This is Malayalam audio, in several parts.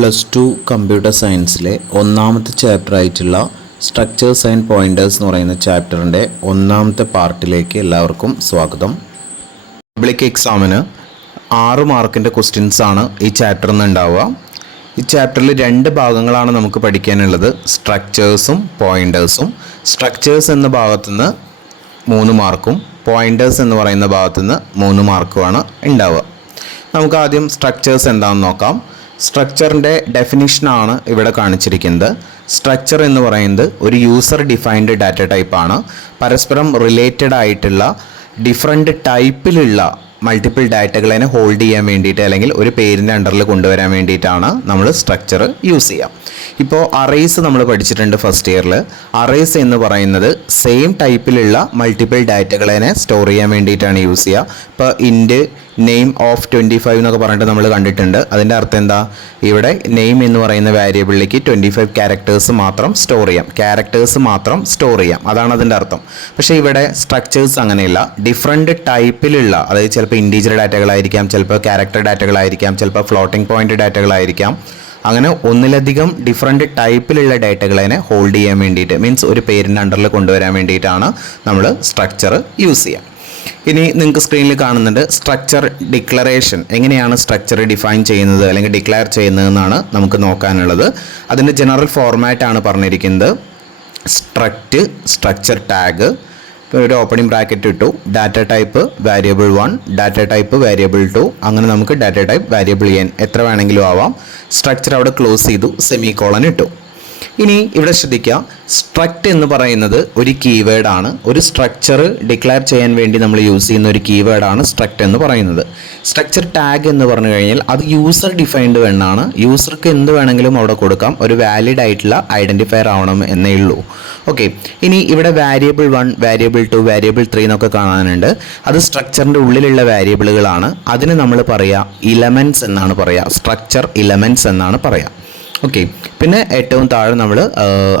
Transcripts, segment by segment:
+2 കമ്പ്യൂട്ടർ സയൻസിലെ ഒന്നാമത്തെ ചാപ്റ്റർ ആയിട്ടുള്ള സ്ട്രക്ചേഴ്സ് ആൻഡ് പോയിന്റേഴ്സ് എന്ന് പറയുന്ന ചാപ്റ്ററിൻ്റെ ഒന്നാമത്തെ പാർട്ടിലേക്ക് എല്ലാവർക്കും സ്വാഗതം. പബ്ലിക് എക്സാമിന് 6 മാർക്കിൻ്റെ ക്വസ്റ്റ്യൻസ് ആണ് ഈ ചാപ്റ്ററിൽ നിന്ന് ഉണ്ടാവുക. ഈ ചാപ്റ്ററിൽ 2 ഭാഗങ്ങളാണ് നമുക്ക് പഠിക്കാനുള്ളത്, സ്ട്രക്ചേഴ്സും പോയിന്റേഴ്സും. സ്ട്രക്ചേഴ്സ് എന്ന ഭാഗത്തുനിന്ന് 3 മാർക്കും പോയിന്റേഴ്സ് എന്ന് പറയുന്ന ഭാഗത്തുനിന്ന് 3 മാർക്കുമാണ് ഉണ്ടാവുക. നമുക്ക് ആദ്യം സ്ട്രക്ചേഴ്സ് എന്താണെന്ന് നോക്കാം. സ്ട്രക്ചറിൻ്റെ ഡെഫിനിഷനാണ് ഇവിടെ കാണിച്ചിരിക്കുന്നത്. സ്ട്രക്ചർ എന്ന് പറയുന്നത് ഒരു യൂസർ ഡിഫൈൻഡ് ഡാറ്റ ടൈപ്പാണ്. പരസ്പരം റിലേറ്റഡ് ആയിട്ടുള്ള ഡിഫറെൻറ്റ് ടൈപ്പിലുള്ള മൾട്ടിപ്പിൾ ഡാറ്റകളെ ഹോൾഡ് ചെയ്യാൻ വേണ്ടിയിട്ട് അല്ലെങ്കിൽ ഒരു പേരിൻ്റെ അണ്ടറിൽ കൊണ്ടുവരാൻ വേണ്ടിയിട്ടാണ് നമ്മൾ സ്ട്രക്ചർ യൂസ് ചെയ്യുക. ഇപ്പോൾ അറേസ് നമ്മൾ പഠിച്ചിട്ടുണ്ട് ഫസ്റ്റ് ഇയറിൽ. അറേസ് എന്ന് പറയുന്നത് സെയിം ടൈപ്പിലുള്ള മൾട്ടിപ്പിൾ ഡാറ്റകളെ സ്റ്റോർ ചെയ്യാൻ വേണ്ടിയിട്ടാണ് യൂസ് ചെയ്യുക. ഇപ്പോൾ ഇൻറ്റ് നെയിം ഓഫ് 25 എന്നൊക്കെ പറഞ്ഞിട്ട് നമ്മൾ കണ്ടിട്ടുണ്ട്. അതിൻ്റെ അർത്ഥം എന്താ? ഇവിടെ നെയിം എന്ന് പറയുന്ന വേരിയബിളിലേക്ക് 25 ക്യാരക്ടേഴ്സ് മാത്രം സ്റ്റോർ ചെയ്യാം, അതാണ് അതിൻ്റെ അർത്ഥം. പക്ഷേ ഇവിടെ സ്ട്രക്ചേഴ്സ് അങ്ങനെയല്ല. ഡിഫറെൻറ്റ് ടൈപ്പിലുള്ള, അതായത് ചിലപ്പോൾ ഇൻറ്റീജർ ഡാറ്റകളായിരിക്കാം, ചിലപ്പോൾ ക്യാരക്ടർ ഡാറ്റകളായിരിക്കാം, ചിലപ്പോൾ ഫ്ലോട്ടിംഗ് പോയിന്റ് ഡാറ്റകളായിരിക്കാം. അങ്ങനെ ഒന്നിലധികം ഡിഫറെൻറ്റ് ടൈപ്പിലുള്ള ഡാറ്റകളെ ഹോൾഡ് ചെയ്യാൻ വേണ്ടിയിട്ട്, മീൻസ് ഒരു പേരിൻ്റെ അണ്ടറിൽ കൊണ്ടുവരാൻ വേണ്ടിയിട്ടാണ് നമ്മൾ സ്ട്രക്ചർ യൂസ് ചെയ്യുക. ഇനി നിങ്ങൾക്ക് സ്ക്രീനിൽ കാണുന്നുണ്ട് സ്ട്രക്ചർ ഡിക്ലറേഷൻ. എങ്ങനെയാണ് സ്ട്രക്ചർ ഡിഫൈൻ ചെയ്യുന്നത് അല്ലെങ്കിൽ ഡിക്ലെയർ ചെയ്യുന്നതെന്നാണ് നമുക്ക് നോക്കാനുള്ളത്. അതിൻ്റെ ജനറൽ ഫോർമാറ്റ് ആണ് പറഞ്ഞിരിക്കുന്നത്. സ്ട്രക്ചർ ടാഗ്, ഒരു ഓപ്പണിംഗ് ബ്രാക്കറ്റ് ഇട്ടു, data type variable 1, data type variable 2, അങ്ങനെ നമുക്ക് ഡാറ്റ ടൈപ്പ് വേരിയബിൾ n എത്ര വേണമെങ്കിലും ആവാം. സ്ട്രക്ചർ അവിടെ ക്ലോസ് ചെയ്തു, സെമികോളൻ ഇട്ടു. ഇനി ഇവിടെ ശ്രദ്ധിക്കുക, സ്ട്രക്ട് എന്ന് പറയുന്നത് ഒരു കീവേഡാണ്. ഒരു സ്ട്രക്ചർ ഡിക്ലെയർ ചെയ്യാൻ വേണ്ടി നമ്മൾ യൂസ് ചെയ്യുന്ന ഒരു കീവേഡാണ് സ്ട്രക്ട് എന്ന് പറയുന്നത്. സ്ട്രക്ചർ ടാഗ് എന്ന് പറഞ്ഞു കഴിഞ്ഞാൽ അത് യൂസർ ഡിഫൈൻഡ് എന്നാണ്. യൂസർക്ക് എന്ത് വേണമെങ്കിലും അവിടെ കൊടുക്കാം, ഒരു വാലിഡ് ആയിട്ടുള്ള ഐഡൻറ്റിഫയർ ആവണം എന്നേ ഉള്ളൂ. ഓക്കെ, ഇനി ഇവിടെ വേരിയബിൾ 1, വേരിയബിൾ 2, വേരിയബിൾ 3 എന്നൊക്കെ കാണാനുണ്ട്. അത് സ്ട്രക്ചറിൻ്റെ ഉള്ളിലുള്ള വേരിയബിളുകളാണ്. അതിന് നമ്മൾ പറയുക ഇലമെൻറ്റ്സ് എന്നാണ് പറയുക, സ്ട്രക്ചർ ഇലമെൻറ്റ്സ് എന്നാണ് പറയുക. ഓക്കെ, പിന്നെ ഏറ്റവും താഴെ നമ്മൾ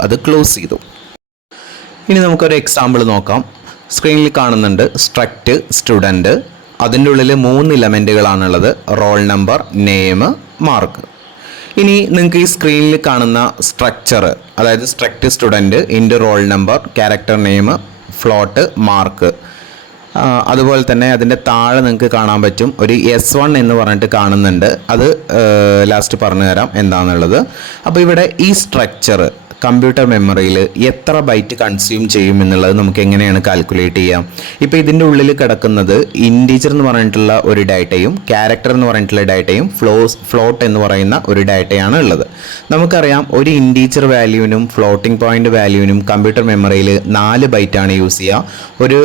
അത് ക്ലോസ് ചെയ്തു. ഇനി നമുക്കൊരു എക്സാമ്പിൾ നോക്കാം. സ്ക്രീനിൽ കാണുന്നുണ്ട് സ്ട്രക്ട് സ്റ്റുഡൻറ്റ്. അതിൻ്റെ ഉള്ളിൽ 3 ഇലമെൻറ്റുകളാണുള്ളത്, റോൾ നമ്പർ, നെയിം, മാർക്ക്. ഇനി നിങ്ങൾക്ക് ഈ സ്ക്രീനിൽ കാണുന്ന സ്ട്രക്ചർ, അതായത് struct student into roll number, character name, float, mark, അതുപോലെ തന്നെ അതിൻ്റെ താഴെ നിങ്ങൾക്ക് കാണാൻ പറ്റും ഒരു S1 എന്ന് പറഞ്ഞിട്ട് കാണുന്നുണ്ട്. അത് ലാസ്റ്റ് പറഞ്ഞു തരാം എന്താണെന്നുള്ളത്. അപ്പോൾ ഇവിടെ ഈ സ്ട്രക്ചർ കമ്പ്യൂട്ടർ മെമ്മറിയിൽ എത്ര ബൈറ്റ് കൺസ്യൂം ചെയ്യും എന്നുള്ളത് നമുക്ക് എങ്ങനെയാണ് കാൽക്കുലേറ്റ് ചെയ്യാം. ഇപ്പോൾ ഇതിൻ്റെ ഉള്ളിൽ കിടക്കുന്നത് ഇൻറ്റീജർ എന്ന് പറഞ്ഞിട്ടുള്ള ഒരു ഡാറ്റയും ക്യാരക്ടർ എന്ന് പറഞ്ഞിട്ടുള്ള ഡാറ്റയും ഫ്ലോട്ട് എന്ന് പറയുന്ന ഒരു ഡാറ്റയാണ് ഉള്ളത്. നമുക്കറിയാം ഒരു ഇൻറ്റീജർ വാല്യൂവിനും ഫ്ലോട്ടിംഗ് പോയിന്റ് വാല്യൂവിനും കമ്പ്യൂട്ടർ മെമ്മറിയിൽ 4 ബൈറ്റാണ് യൂസ് ചെയ്യുക. ഒരു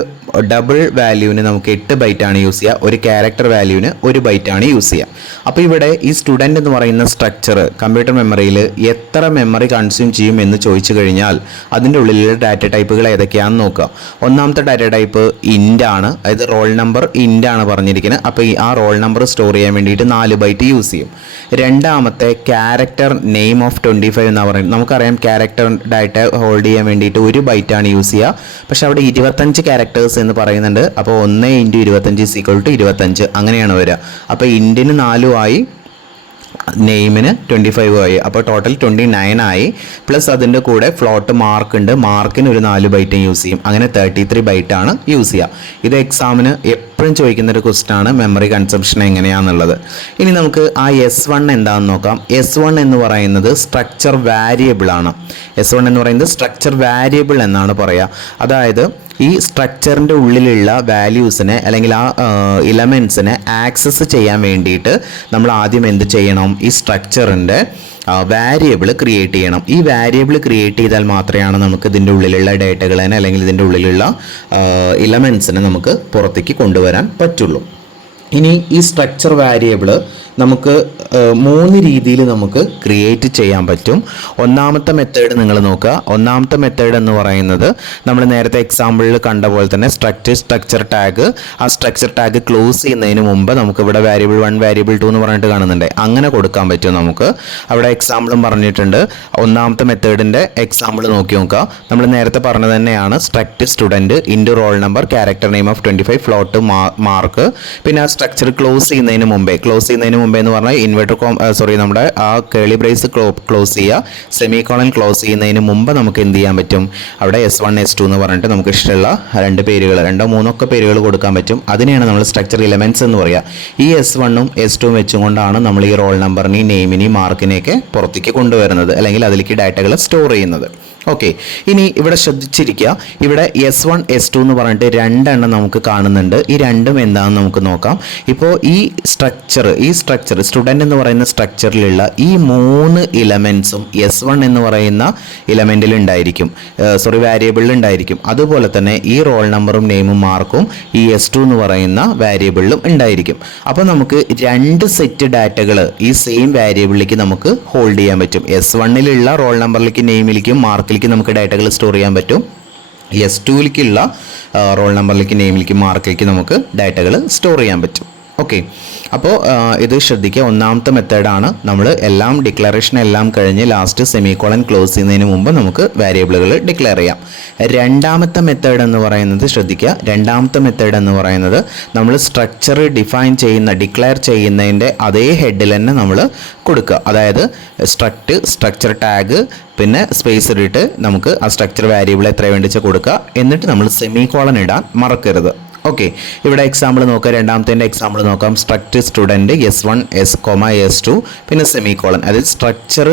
ഡബിൾ വാല്യൂവിന് നമുക്ക് 8 ബൈറ്റാണ് യൂസ് ചെയ്യുക. ഒരു ക്യാരക്ടർ വാല്യൂവിന് 1 ബൈറ്റാണ് യൂസ് ചെയ്യുക. അപ്പോൾ ഇവിടെ ഈ സ്റ്റുഡൻറ്റ് എന്ന് പറയുന്ന സ്ട്രക്ചർ കമ്പ്യൂട്ടർ മെമ്മറിയിൽ എത്ര മെമ്മറി കൺസ്യൂം ചെയ്യും എന്ന് ചോദിച്ചു കഴിഞ്ഞാൽ അതിൻ്റെ ഉള്ളിലുള്ള ഡാറ്റ ടൈപ്പുകൾ ഏതൊക്കെയാണെന്ന് നോക്കുക. ഒന്നാമത്തെ ഡാറ്റ ടൈപ്പ് ഇൻ്റ് ആണ്, അതായത് റോൾ നമ്പർ ഇൻ്റ് ആണ് പറഞ്ഞിരിക്കുന്നത്. അപ്പോൾ ആ റോൾ നമ്പർ സ്റ്റോർ ചെയ്യാൻ വേണ്ടിയിട്ട് 4 ബൈറ്റ് യൂസ് ചെയ്യും. രണ്ടാമത്തെ ക്യാരക്ടർ നെയിം ഓഫ് 25 എന്നാണ് പറയുന്നത്. നമുക്കറിയാം ക്യാരക്ടർ ഡാറ്റ ഹോൾഡ് ചെയ്യാൻ വേണ്ടിയിട്ട് 1 ബൈറ്റാണ് യൂസ് ചെയ്യുക. പക്ഷെ അവിടെ 25 ക്യാരക്ടേഴ്സ് എന്ന് പറയുന്നുണ്ട്. അപ്പോൾ 1 × 25 = 25 അങ്ങനെയാണ് വരിക. അപ്പോൾ ഇൻറ്റിന് 4 ആയി, നെയിമിന് 25 ആയി, അപ്പോൾ ടോട്ടൽ 29 ആയി. പ്ലസ് അതിൻ്റെ കൂടെ ഫ്ലോട്ട് മാർക്ക് ഉണ്ട്, മാർക്കിന് ഒരു 4 ബൈറ്റും യൂസ് ചെയ്യും. അങ്ങനെ 33 ബൈറ്റാണ് യൂസ് ചെയ്യുക. ഇത് എക്സാമിന് എപ്പോഴും ചോദിക്കുന്നൊരു ക്വസ്റ്റ്യൻ ആണ്, മെമ്മറി കൺസംഷൻ എങ്ങനെയാണെന്നുള്ളത്. ഇനി നമുക്ക് ആ S1 എന്താണെന്ന് നോക്കാം. S1 എന്ന് പറയുന്നത് സ്ട്രക്ചർ വാരിയബിൾ ആണ്. S1 എന്ന് പറയുന്നത് സ്ട്രക്ചർ വാരിയബിൾ എന്നാണ് പറയുക. അതായത് ഈ സ്ട്രക്ചറിൻ്റെ ഉള്ളിലുള്ള വാല്യൂസിനെ അല്ലെങ്കിൽ ആ ഇലമെൻറ്റ്സിനെ ആക്സസ് ചെയ്യാൻ വേണ്ടിയിട്ട് നമ്മൾ ആദ്യം എന്ത് ചെയ്യണം? ഈ സ്ട്രക്ചറിൻ്റെ വാരിയബിൾ ക്രിയേറ്റ് ചെയ്യണം. ഈ വാരിയബിൾ ക്രിയേറ്റ് ചെയ്താൽ മാത്രമാണ് നമുക്ക് ഇതിൻ്റെ ഉള്ളിലുള്ള ഡേറ്റകളെ അല്ലെങ്കിൽ ഇതിൻ്റെ ഉള്ളിലുള്ള ഇലമെൻറ്റ്സിനെ നമുക്ക് പുറത്തേക്ക് കൊണ്ടുവരാൻ പറ്റുള്ളൂ. ഇനി ഈ സ്ട്രക്ചർ വാരിയബിൾ നമുക്ക് 3 രീതിയിൽ നമുക്ക് ക്രിയേറ്റ് ചെയ്യാൻ പറ്റും. ഒന്നാമത്തെ മെത്തേഡ് നിങ്ങൾ നോക്കുക. ഒന്നാമത്തെ മെത്തേഡ് എന്ന് പറയുന്നത് നമ്മൾ നേരത്തെ എക്സാമ്പിളിൽ കണ്ട പോലെ തന്നെ സ്ട്രക്ചർ ടാഗ്, ആ സ്ട്രക്ചർ ടാഗ് ക്ലോസ് ചെയ്യുന്നതിന് മുമ്പ് നമുക്ക് ഇവിടെ വേരിയബിൾ 1, വേരിയബിൾ 2 എന്ന് പറഞ്ഞിട്ട് കാണുന്നുണ്ട്. അങ്ങനെ കൊടുക്കാൻ പറ്റും നമുക്ക്. അവിടെ എക്സാമ്പിളും പറഞ്ഞിട്ടുണ്ട്. ഒന്നാമത്തെ മെത്തേഡിൻ്റെ എക്സാമ്പിൾ നോക്കി നോക്കുക. നമ്മൾ നേരത്തെ പറഞ്ഞത് തന്നെയാണ്. Struct student into roll number, character name of 25, float, mark. പിന്നെ ആ സ്ട്രക്ചർ ക്ലോസ് ചെയ്യുന്നതിന് മുമ്പേ മുമ്പേ എന്ന് പറഞ്ഞാൽ നമ്മുടെ ആ കേളി ബ്രേസ് ക്ലോസ് ചെയ്യുക, സെമിക്കോളൻ ക്ലോസ് ചെയ്യുന്നതിന് മുമ്പ് നമുക്ക് എന്ത് ചെയ്യാൻ പറ്റും, അവിടെ S1 S2 എന്ന് പറഞ്ഞിട്ട് നമുക്ക് ഇഷ്ടമുള്ള രണ്ട് പേരുകൾ, രണ്ടോ മൂന്നോ ഒക്കെ പേരുകൾ കൊടുക്കാൻ പറ്റും. അതിനെയാണ് നമ്മൾ സ്ട്രക്ചർ എലമെൻറ്റ്സ് എന്ന് പറയുക. ഈ S1ഉം S2ഉം വെച്ചുകൊണ്ടാണ് നമ്മൾ ഈ റോൾ നമ്പറിനെയും നെയിമിനെയും മാർക്കിനെയൊക്കെ പുറത്തേക്ക് കൊണ്ടുവരുന്നത്, അല്ലെങ്കിൽ അതിലേക്ക് ഡാറ്റകൾ സ്റ്റോർ ചെയ്യുന്നത്. ഓക്കെ, ഇനി ഇവിടെ ശ്രദ്ധിച്ചിരിക്കുക, ഇവിടെ S1 S2 എന്ന് പറഞ്ഞിട്ട് രണ്ടെണ്ണം നമുക്ക് കാണുന്നുണ്ട്. ഈ രണ്ടും എന്താണെന്ന് നമുക്ക് നോക്കാം. ഇപ്പോൾ ഈ സ്ട്രക്ചർ സ്റ്റുഡൻറ് എന്ന് പറയുന്ന സ്ട്രക്ചറിലുള്ള ഈ 3 ഇലമെൻസും S1 എന്ന് പറയുന്ന ഇലമെൻറ്റിൽ ഉണ്ടായിരിക്കും, വേരിയബിളിൽ ഉണ്ടായിരിക്കും. അതുപോലെ തന്നെ ഈ റോൾ നമ്പറും നെയിമും മാർക്കും ഈ S2 എന്ന് പറയുന്ന വേരിയബിളിലും ഉണ്ടായിരിക്കും. അപ്പോൾ നമുക്ക് രണ്ട് സെറ്റ് ഡാറ്റകൾ ഈ സെയിം വേരിയബിളിലേക്ക് നമുക്ക് ഹോൾഡ് ചെയ്യാൻ പറ്റും. S1ലുള്ള റോൾ നമ്പറിലേക്ക് നെയിമിലേക്കും മാർക്കിലേക്കും നമുക്ക് ഡാറ്റകൾ സ്റ്റോർ ചെയ്യാൻ പറ്റും. S2ലേക്കുള്ള റോൾ നമ്പറിലേക്ക് നെയിമിലേക്ക് മാർക്കിലേക്ക് നമുക്ക് ഡാറ്റകൾ സ്റ്റോർ ചെയ്യാൻ പറ്റും. ഓക്കെ, അപ്പോൾ ഇത് ശ്രദ്ധിക്കുക. ഒന്നാമത്തെ മെത്തേഡാണ്, നമ്മൾ ഡിക്ലറേഷൻ എല്ലാം കഴിഞ്ഞ് ലാസ്റ്റ് സെമിക്കോളൻ ക്ലോസ് ചെയ്യുന്നതിന് മുമ്പ് നമുക്ക് വേരിയബിളുകൾ ഡിക്ലെയർ ചെയ്യാം. രണ്ടാമത്തെ മെത്തേഡ് എന്ന് പറയുന്നത് ശ്രദ്ധിക്കുക, രണ്ടാമത്തെ മെത്തേഡ് എന്ന് പറയുന്നത് നമ്മൾ സ്ട്രക്ചർ ഡിക്ലെയർ ചെയ്യുന്നതിൻ്റെ അതേ ഹെഡിൽ തന്നെ നമ്മൾ കൊടുക്കുക. അതായത് സ്ട്രക്ചർ ടാഗ് പിന്നെ സ്പേസ് ഇട്ടിട്ട് നമുക്ക് ആ സ്ട്രക്ചർ വേരിയബിൾ എത്ര വേണ്ടിച്ച് കൊടുക്കുക, എന്നിട്ട് നമ്മൾ സെമിക്കോളൻ ഇടാൻ മറക്കരുത്. ഓക്കെ, ഇവിടെ എക്സാമ്പിൾ നോക്കാം. രണ്ടാമത്തെ എക്സാമ്പിൾ നോക്കാം. സ്ട്രക്ചർ സ്റ്റുഡൻറ്റ് S1 S2 പിന്നെ സെമിക്കോളൻ. അതായത് സ്ട്രക്ചർ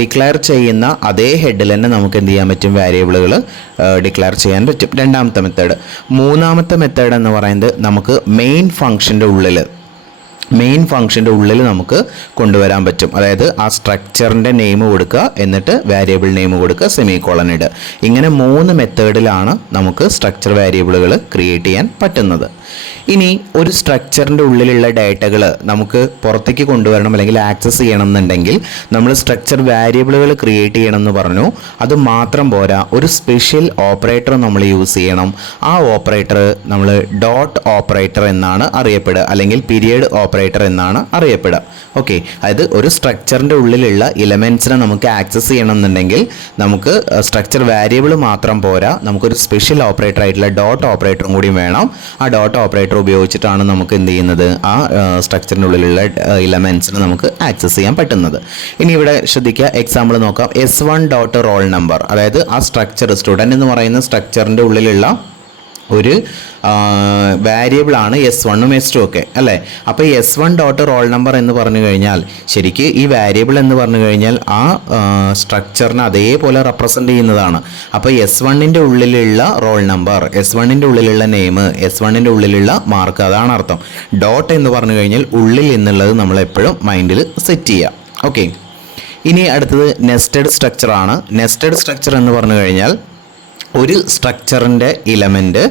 ഡിക്ലെയർ ചെയ്യുന്ന അതേ ഹെഡിൽ തന്നെ നമുക്ക് എന്ത് ചെയ്യാൻ പറ്റും, വേരിയബിളുകൾ ഡിക്ലെയർ ചെയ്യാൻ പറ്റും. രണ്ടാമത്തെ മെത്തേഡ്. മൂന്നാമത്തെ മെത്തേഡ് എന്ന് പറയുന്നത് നമുക്ക് മെയിൻ ഫംഗ്ഷൻ്റെ ഉള്ളിൽ നമുക്ക് കൊണ്ടുവരാൻ പറ്റും. അതായത് ആ സ്ട്രക്ചറിൻ്റെ നെയിം കൊടുക്കുക, എന്നിട്ട് വേരിയബിൾ നെയിം കൊടുക്കുക, സെമിക്കോളൻ ഇടുക. ഇങ്ങനെ 3 മെത്തേഡിലാണ് നമുക്ക് സ്ട്രക്ചർ വേരിയബിളുകൾ ക്രിയേറ്റ് ചെയ്യാൻ പറ്റുന്നത്. ഇനി ഒരു സ്ട്രക്ചറിൻ്റെ ഉള്ളിലുള്ള ഡാറ്റകൾ നമുക്ക് പുറത്തേക്ക് കൊണ്ടുവരണം അല്ലെങ്കിൽ ആക്സസ് ചെയ്യണം എന്നുണ്ടെങ്കിൽ നമ്മൾ സ്ട്രക്ചർ വേരിയബിളുകൾ ക്രിയേറ്റ് ചെയ്യണം എന്ന് പറഞ്ഞു. അത് മാത്രം പോരാ, ഒരു സ്പെഷ്യൽ ഓപ്പറേറ്റർ നമ്മൾ യൂസ് ചെയ്യണം. ആ ഓപ്പറേറ്റർ നമ്മൾ ഡോട്ട് ഓപ്പറേറ്റർ എന്നാണ് അറിയപ്പെടുക, അല്ലെങ്കിൽ പീരിയഡ് ഓപ്പറേറ്റർ എന്നാണ് അറിയപ്പെടുക. ഓക്കെ, അതായത് ഒരു സ്ട്രക്ചറിൻ്റെ ഉള്ളിലുള്ള ഇലമെൻറ്റ്സിനെ നമുക്ക് ആക്സസ് ചെയ്യണം എന്നുണ്ടെങ്കിൽ നമുക്ക് സ്ട്രക്ചർ വേരിയബിൾ മാത്രം പോരാ, നമുക്കൊരു സ്പെഷ്യൽ ഓപ്പറേറ്റർ ആയിട്ടുള്ള ഡോട്ട് ഓപ്പറേറ്ററും കൂടി വേണം. ആ ഡോട്ട് ഓപ്പറേറ്റർ ഉപയോഗിച്ചിട്ടാണ് നമുക്ക് എന്ത് ചെയ്യുന്നത്, ആ സ്ട്രക്ചറിൻ്റെ ഉള്ളിലുള്ള ഇലമെൻറ്റ്സിന് നമുക്ക് ആക്സസ് ചെയ്യാൻ പറ്റുന്നത്. ഇനി ഇവിടെ ശ്രദ്ധിക്കുക, എക്സാമ്പിൾ നോക്കാം. S1 ഡോട്ട് റോൾ നമ്പർ, അതായത് ആ സ്ട്രക്ചർ സ്റ്റുഡൻറ് എന്ന് പറയുന്ന സ്ട്രക്ചറിൻ്റെ ഉള്ളിലുള്ള ഒരു വേരിയബിളാണ് S1ഉം S2 ഒക്കെ അല്ലേ. അപ്പോൾ S1 ഡോട്ട് റോൾ നമ്പർ എന്ന് പറഞ്ഞു കഴിഞ്ഞാൽ ശരിക്ക് ഈ വേരിയബിൾ എന്ന് പറഞ്ഞു കഴിഞ്ഞാൽ ആ സ്ട്രക്ചറിനെ അതേപോലെ റെപ്രസെൻ്റ് ചെയ്യുന്നതാണ്. അപ്പോൾ S1ൻ്റെ ഉള്ളിലുള്ള റോൾ നമ്പർ, S1ൻ്റെ ഉള്ളിലുള്ള നെയിം, S1ൻ്റെ ഉള്ളിലുള്ള മാർക്ക്, അതാണ് അർത്ഥം. ഡോട്ട് എന്ന് പറഞ്ഞു കഴിഞ്ഞാൽ ഉള്ളിൽ എന്നുള്ളത് നമ്മൾ എപ്പോഴും മൈൻഡിൽ സെറ്റ് ചെയ്യുക. ഓക്കെ, ഇനി അടുത്തത് നെസ്റ്റഡ് സ്ട്രക്ചറാണ്. നെസ്റ്റഡ് സ്ട്രക്ചർ എന്ന് പറഞ്ഞു കഴിഞ്ഞാൽ ഒരു സ്ട്രക്ചറിൻ്റെ ഇലമെൻറ്റ്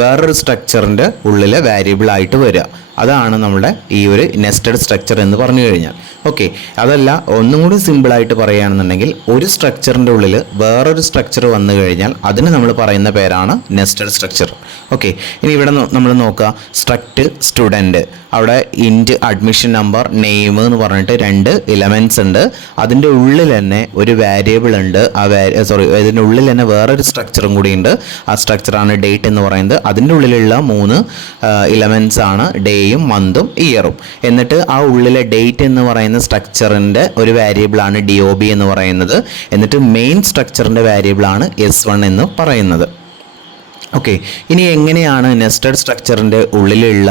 വേറൊരു സ്ട്രക്ചറിൻ്റെ ഉള്ളിലെ വേരിയബിൾ ആയിട്ട് വരിക. അതാണ് നമ്മുടെ ഈ ഒരു നെസ്റ്റഡ് സ്ട്രക്ചർ എന്ന് പറഞ്ഞു കഴിഞ്ഞാൽ. ഓക്കെ, അതല്ല ഒന്നും കൂടി സിമ്പിളായിട്ട് പറയുകയാണെന്നുണ്ടെങ്കിൽ ഒരു സ്ട്രക്ചറിൻ്റെ ഉള്ളിൽ വേറൊരു സ്ട്രക്ചർ വന്നു കഴിഞ്ഞാൽ അതിന് നമ്മൾ പറയുന്ന പേരാണ് നെസ്റ്റഡ് സ്ട്രക്ചർ. ഓക്കെ, ഇനി ഇവിടെ നമ്മൾ നോക്കുക. സ്റ്റുഡൻറ്റ്, അവിടെ ഇൻറ്റ് അഡ്മിഷൻ നമ്പർ നെയിം എന്ന് പറഞ്ഞിട്ട് 2 ഇലമെൻറ്റ്സ് ഉണ്ട്. അതിൻ്റെ ഉള്ളിൽ തന്നെ ഒരു വേരിയബിൾ ഉണ്ട്. ഇതിൻ്റെ ഉള്ളിൽ തന്നെ വേറൊരു സ്ട്രക്ചറും കൂടി ഉണ്ട്. ആ സ്ട്രക്ചറാണ് ഡേറ്റ് എന്ന് പറയുന്നത്. അതിൻ്റെ ഉള്ളിലുള്ള 3 ഇലമെൻറ്റ്സ് ആണ് ഡേയും മന്തും ഇയറും. എന്നിട്ട് ആ ഉള്ളിലെ ഡേറ്റ് എന്ന് പറയുന്ന സ്ട്രക്ചറിൻ്റെ ഒരു വേരിയബിളാണ് DOB എന്ന് പറയുന്നത്. എന്നിട്ട് മെയിൻ സ്ട്രക്ചറിൻ്റെ വേരിയബിളാണ് S1 എന്ന് പറയുന്നത്. ഓക്കെ, ഇനി എങ്ങനെയാണ് നെസ്റ്റഡ് സ്ട്രക്ചറിൻ്റെ ഉള്ളിലുള്ള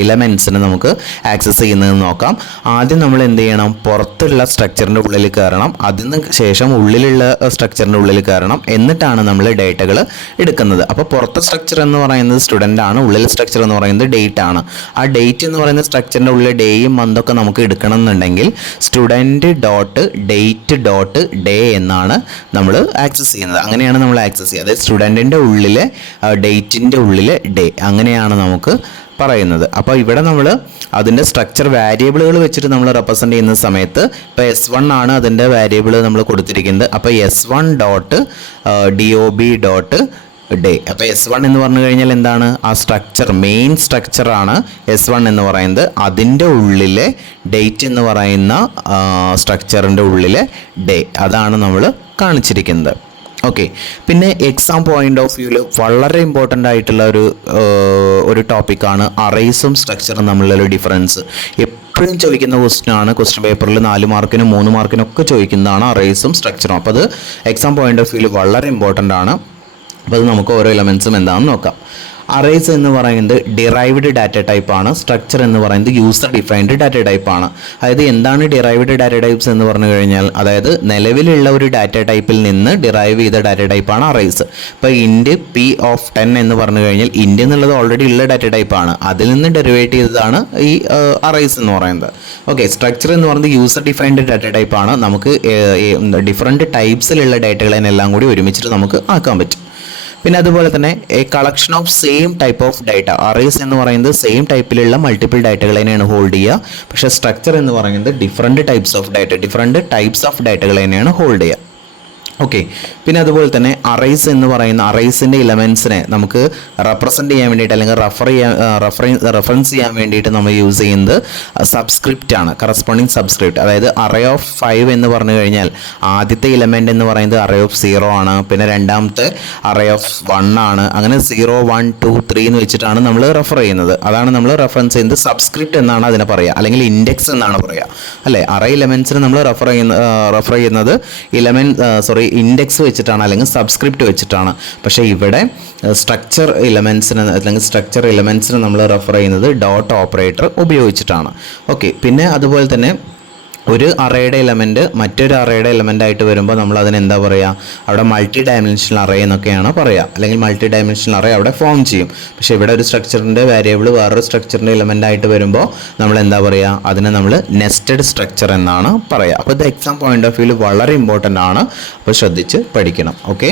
ഇലമെൻറ്റ്സിനെ നമുക്ക് ആക്സസ് ചെയ്യുന്നതെന്ന് നോക്കാം. ആദ്യം നമ്മൾ എന്ത് ചെയ്യണം, പുറത്തുള്ള സ്ട്രക്ചറിൻ്റെ ഉള്ളിൽ കയറണം. അതിന് ശേഷം ഉള്ളിലുള്ള സ്ട്രക്ചറിൻ്റെ ഉള്ളിൽ കയറണം. എന്നിട്ടാണ് നമ്മൾ ഡേറ്റകൾ എടുക്കുന്നത്. അപ്പോൾ പുറത്തെ സ്ട്രക്ചർ എന്ന് പറയുന്നത് സ്റ്റുഡൻ്റ് ആണ്, ഉള്ളിലെ സ്ട്രക്ചർ എന്ന് പറയുന്നത് ഡേറ്റ് ആണ്. ആ ഡേറ്റ് എന്ന് പറയുന്ന സ്ട്രക്ചറിൻ്റെ ഉള്ളിൽ ഡേയും മന്തൊക്കെ നമുക്ക് എടുക്കണം എന്നുണ്ടെങ്കിൽ student dot date dot day എന്നാണ് നമ്മൾ ആക്സസ് ചെയ്യുന്നത്. അങ്ങനെയാണ് നമ്മൾ ആക്സസ് ചെയ്യുക. അതായത് സ്റ്റുഡൻറ്റിൻ്റെ ഉള്ളിലെ ഡേറ്റിൻ്റെ ഉള്ളിലെ ഡേ, അങ്ങനെയാണ് നമുക്ക് പറയുന്നത്. അപ്പോൾ ഇവിടെ നമ്മൾ അതിൻ്റെ സ്ട്രക്ചർ വേരിയബിളുകൾ വെച്ചിട്ട് നമ്മൾ റെപ്രസെൻ്റ് ചെയ്യുന്ന സമയത്ത് ഇപ്പോൾ S1 ആണ് അതിൻ്റെ വേരിയബിൾ നമ്മൾ കൊടുത്തിരിക്കുന്നത്. അപ്പോൾ S1 dot DOB dot day. അപ്പോൾ S1 എന്ന് പറഞ്ഞു കഴിഞ്ഞാൽ എന്താണ്, ആ സ്ട്രക്ചർ മെയിൻ സ്ട്രക്ചറാണ് S1 എന്ന് പറയുന്നത്. അതിൻ്റെ ഉള്ളിലെ ഡേറ്റ് എന്ന് പറയുന്ന സ്ട്രക്ചറിൻ്റെ ഉള്ളിലെ ഡേ, അതാണ് നമ്മൾ കാണിച്ചിരിക്കുന്നത്. ഓക്കെ, പിന്നെ എക്സാം പോയിന്റ് ഓഫ് വ്യൂവിൽ വളരെ ഇമ്പോർട്ടൻ്റ് ആയിട്ടുള്ള ഒരു ടോപ്പിക്കാണ് അറേസും സ്ട്രക്ചറും തമ്മിലുള്ള ഡിഫറൻസ്. എപ്പോഴും ചോദിക്കുന്ന ക്വസ്റ്റ്യൻ ആണ്. ക്വസ്റ്റ്യൻ പേപ്പറിൽ 4 മാർക്കിനും 3 മാർക്കിനും ഒക്കെ ചോദിക്കുന്നതാണ് അറേസും സ്ട്രക്ചറും. അപ്പോൾ അത് എക്സാം പോയിന്റ് ഓഫ് വ്യൂവിൽ വളരെ ഇമ്പോർട്ടൻ്റ് ആണ്. അപ്പോൾ അത് നമുക്ക് ഓരോ എലമെൻസും എന്താണെന്ന് നോക്കാം. അറേസ് എന്ന് പറയുന്നത് ഡിറൈവ്ഡ് ഡാറ്റ ടൈപ്പ് ആണ്. സ്ട്രക്ചർ എന്ന് പറയുന്നത് യൂസർ ഡിഫൈൻഡ് ഡാറ്റ ടൈപ്പ് ആണ്. അതായത് എന്താണ് ഡിറൈവ്ഡ് ഡാറ്റ ടൈപ്സ് എന്ന് പറഞ്ഞു കഴിഞ്ഞാൽ, അതായത് നിലവിലുള്ള ഒരു ഡാറ്റ ടൈപ്പിൽ നിന്ന് ഡിറൈവ് ചെയ്ത ഡാറ്റ ടൈപ്പാണ് അറേസ്. ഇപ്പോൾ ഇൻഡ് പി ഓഫ് 10 എന്ന് പറഞ്ഞു കഴിഞ്ഞാൽ ഇൻഡ് എന്നുള്ളത് ഓൾറെഡി ഉള്ള ഡാറ്റ ടൈപ്പാണ്, അതിൽ നിന്ന് ഡെറിവേറ്റ് ചെയ്തതാണ് ഈ അറേസ് എന്ന് പറയുന്നത്. ഓക്കെ, സ്ട്രക്ചർ എന്ന് പറയുന്നത് യൂസർ ഡിഫൈൻഡ് ഡാറ്റ ടൈപ്പാണ്. നമുക്ക് ഡിഫറെൻറ്റ് ടൈപ്സിലുള്ള ഡാറ്റകളെല്ലാം കൂടി ഒരുമിച്ചിട്ട് നമുക്ക് ആക്കാൻ പറ്റും. പിന്നെ അതുപോലെ തന്നെ a collection of same type of data. Arrays എന്ന് പറയുന്നത് സെയിം ടൈപ്പിലുള്ള മൾട്ടിപ്പിൾ ഡാറ്റകളെയാണ് ഹോൾഡ് ചെയ്യുക. പക്ഷേ സ്ട്രക്ചർ എന്ന് പറയുന്നത് ഡിഫറെൻറ്റ് ടൈപ്സ് ഓഫ് ഡാറ്റകളെയാണ് ഹോൾഡ് ചെയ്യുക. ഓക്കെ, പിന്നെ അതുപോലെ തന്നെ അറേസ് എന്ന് പറയുന്ന അറേസിൻ്റെ ഇലമെൻസിനെ നമുക്ക് റെപ്രസെൻ്റ് ചെയ്യാൻ വേണ്ടിയിട്ട് അല്ലെങ്കിൽ റെഫറൻസ് ചെയ്യാൻ വേണ്ടിയിട്ട് നമ്മൾ യൂസ് ചെയ്യുന്നത് സബ്സ്ക്രിപ്റ്റ് ആണ്, കറസ്പോണ്ടിങ് സബ്സ്ക്രിപ്റ്റ്. അതായത് അറേ ഓഫ് 5 എന്ന് പറഞ്ഞു കഴിഞ്ഞാൽ ആദ്യത്തെ ഇലമെൻ്റ് എന്ന് പറയുന്നത് അറേ ഓഫ് 0 ആണ്, പിന്നെ രണ്ടാമത്തെ അറേ ഓഫ് 1 ആണ്. അങ്ങനെ 0, 1, 2, 3 എന്ന് വെച്ചിട്ടാണ് നമ്മൾ റെഫർ ചെയ്യുന്നത്. അതാണ് നമ്മൾ റെഫറൻസ് ചെയ്യുന്നത്. സബ്സ്ക്രിപ്റ്റ് എന്നാണ് അതിനെ പറയുക, അല്ലെങ്കിൽ ഇൻഡെക്സ് എന്നാണ് പറയുക, അല്ലേ? അറേ ഇലമെൻസിന് നമ്മൾ റെഫർ ചെയ്യുന്നത് ഇൻഡെക്സ് വെച്ചിട്ടാണ് അല്ലെങ്കിൽ സബ്സ്ക്രിപ്റ്റ് വെച്ചിട്ടാണ്. പക്ഷേ ഇവിടെ സ്ട്രക്ചർ ഇലമെൻസിന് നമ്മൾ റെഫർ ചെയ്യുന്നത് ഡോട്ട് ഓപ്പറേറ്റർ ഉപയോഗിച്ചിട്ടാണ്. ഓക്കെ, പിന്നെ അതുപോലെ തന്നെ ഒരു അറേയുടെ എലമെൻറ്റ് മറ്റൊരു അറേയുടെ എലമെൻ്റ് ആയിട്ട് വരുമ്പോൾ നമ്മൾ അതിന് എന്താ പറയുക, അവിടെ മൾട്ടി ഡയമെൻഷണൽ അറേ എന്നൊക്കെയാണ് പറയുക, അല്ലെങ്കിൽ മൾട്ടി ഡയമെൻഷണൽ അറേ അവിടെ ഫോം ചെയ്യും. പക്ഷേ ഇവിടെ ഒരു സ്ട്രക്ചറിൻ്റെ വാരിയബിൾ വേറൊരു സ്ട്രക്ചറിൻ്റെ എലമെൻ്റ് ആയിട്ട് വരുമ്പോൾ നമ്മൾ എന്താ പറയുക, അതിനെ നമ്മൾ നെസ്റ്റഡ് സ്ട്രക്ചർ എന്നാണ് പറയുക. അപ്പോൾ ഇത് എക്സാം പോയിന്റ് ഓഫ് വ്യൂവിൽ വളരെ ഇമ്പോർട്ടൻ്റ് ആണ്. അപ്പോൾ ശ്രദ്ധിച്ച് പഠിക്കണം. ഓക്കെ.